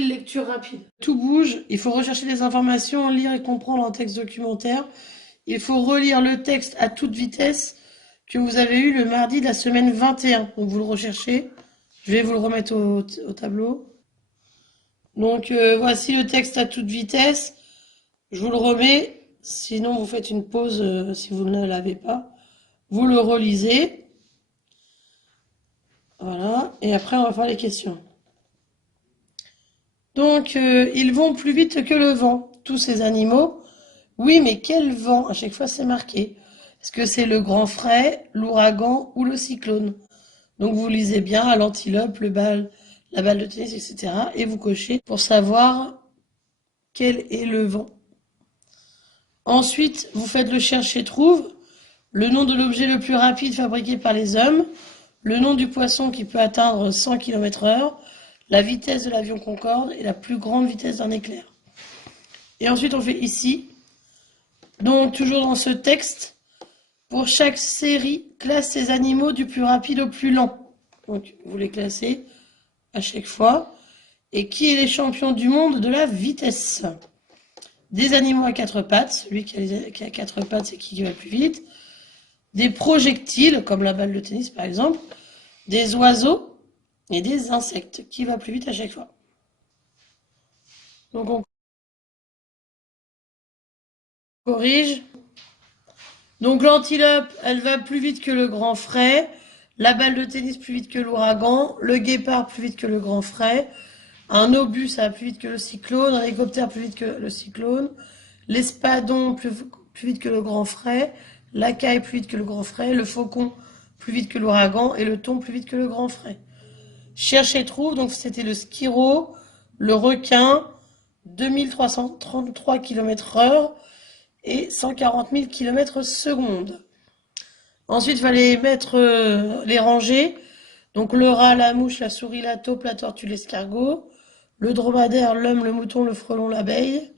Lecture rapide. Tout bouge, il faut rechercher des informations, lire et comprendre un texte documentaire. Il faut relire le texte à toute vitesse que vous avez eu le mardi de la semaine 21. Donc vous le recherchez. Je vais vous le remettre au tableau. Donc voici le texte à toute vitesse. Je vous le remets. Sinon vous faites une pause si vous ne l'avez pas. Vous le relisez. Voilà. Et après on va faire les questions. Donc, ils vont plus vite que le vent, tous ces animaux. Oui, mais quel vent? À chaque fois, c'est marqué. Est-ce que c'est le grand frais, l'ouragan ou le cyclone? Donc, vous lisez bien l'antilope, la balle de tennis, etc. Et vous cochez pour savoir quel est le vent. Ensuite, vous faites le chercher-trouve, le nom de l'objet le plus rapide fabriqué par les hommes, le nom du poisson qui peut atteindre 100 km/h, la vitesse de l'avion Concorde et la plus grande vitesse d'un éclair. Et ensuite, on fait ici. Donc, toujours dans ce texte, pour chaque série, classe ces animaux du plus rapide au plus lent. Donc, vous les classez à chaque fois. Et qui est les champions du monde de la vitesse? Des animaux à quatre pattes. Celui qui a quatre pattes, c'est qui va le plus vite. Des projectiles, comme la balle de tennis par exemple. Des oiseaux et des insectes. Qui va plus vite à chaque fois? Donc, on corrige. Donc l'antilope, elle va plus vite que le grand frais. La balle de tennis plus vite que l'ouragan. Le guépard plus vite que le grand frais. Un obus, ça va plus vite que le cyclone. Un hélicoptère plus vite que le cyclone. L'espadon plus vite que le grand frais. La caille plus vite que le grand frais. Le faucon plus vite que l'ouragan. Et le thon plus vite que le grand frais. Cherche et trouve, donc c'était le skiro, le requin, 2333 km/h et 140 000 km/s. Ensuite, il fallait mettre les rangées. Donc le rat, la mouche, la souris, la taupe, la tortue, l'escargot. Le dromadaire, l'homme, le mouton, le frelon, l'abeille.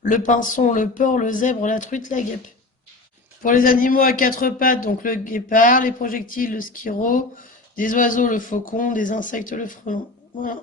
Le pinson, le porc, le zèbre, la truite, la guêpe. Pour les animaux à quatre pattes, donc le guépard, les projectiles, le skiro, des oiseaux, le faucon, des insectes, le frelon. Voilà.